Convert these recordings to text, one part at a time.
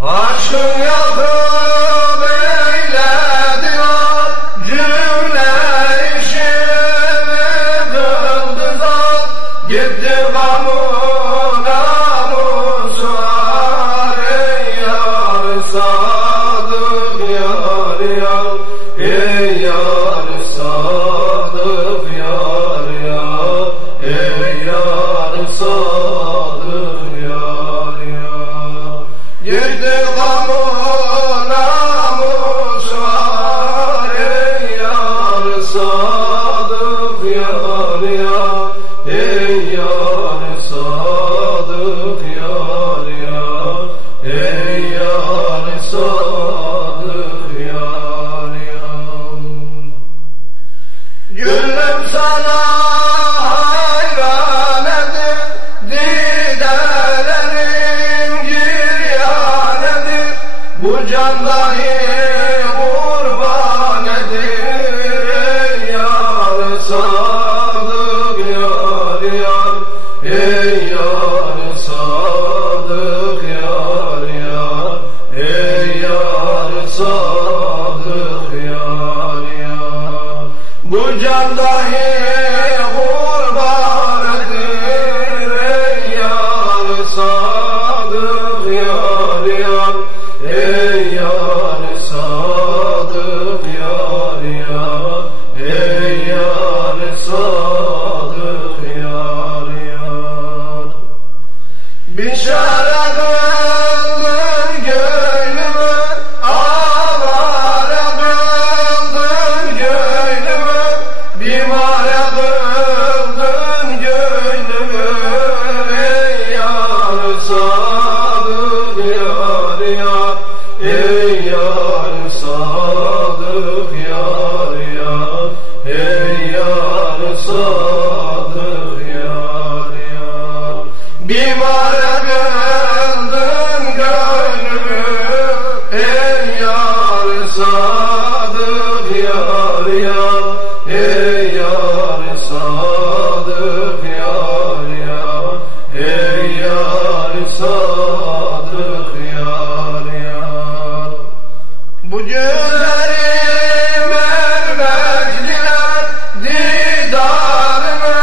Aşkın yakıp eyledi cümle işimi kıldı zat. Gitti kamu namus var ey yar sadık yar yar. Ey yar sadık yar yar. Ey yar sadık yar yar. Gitti kamu namus var ey yar sadık yar yar. Ey yar sadık yar yar. Ey yar sadık yar yar. Gönlüm sana hayran edir, didelerim giryanedir. Bu can dahi kurban edir ey yar sadık yar yar. Ey yar sadık yar yar. Ey yar sadık yar yar. Bu can dahi kurban edir ey yar sadık yar yar. Ey yar sadık yar yar. Ey yar sadık yar yar. Bişare kıldın gönlümü, avare kıldın gönlümü, bimare kıldın gönlümü ey yar sadık yar yar. Ey yar sadık yar yar. Ey yar sadık yar yar. Bimare kıldın gönlümü ey yar sadık yar yar. Ey yar sadık yar yar. Ey yar sadık yar yar. Bu gözlerim ermek diler, didarımı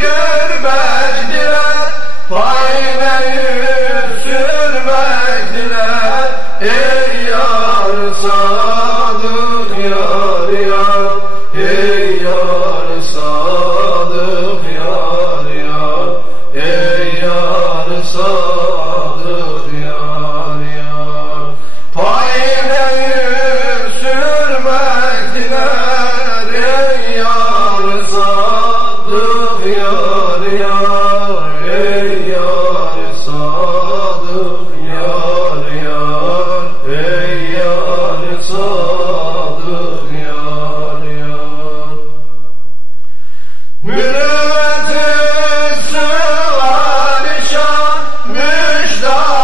görmek diler. Payine yüz sürmek diler ey yar sadık yar yar. Ey yar sadık yar yar. Ey yar sadık yar yar. Payine yüz sürmek diler ey yar sadık yar yar. Ey yar sadık yar yar. Ey yar sadık yar yar. Mürüvvet-i sıvalişan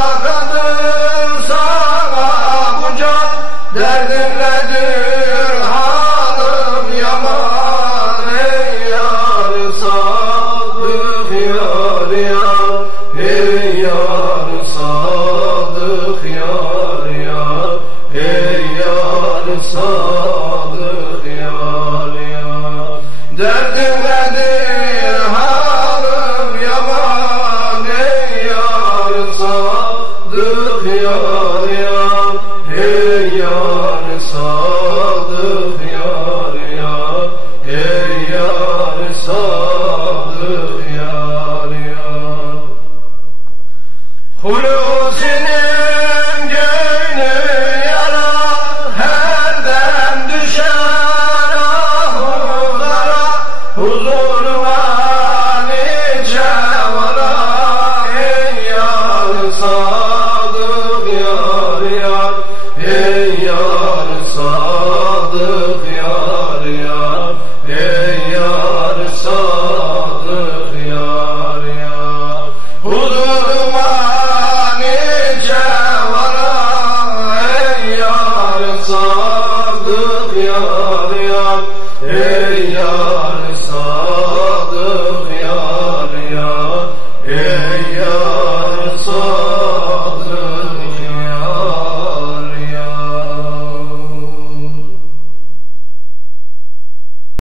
müştakadır sana bu can. Derdinledir halim yaman ey yar sadık yar yar. Ey yar sadık yar yar. Ey yar sadık yar yar. Derdinledir halim yaman ey yar sadık yar yar. Ey yar sadık yar yar. Ey yar sadık yar yar. Hulusini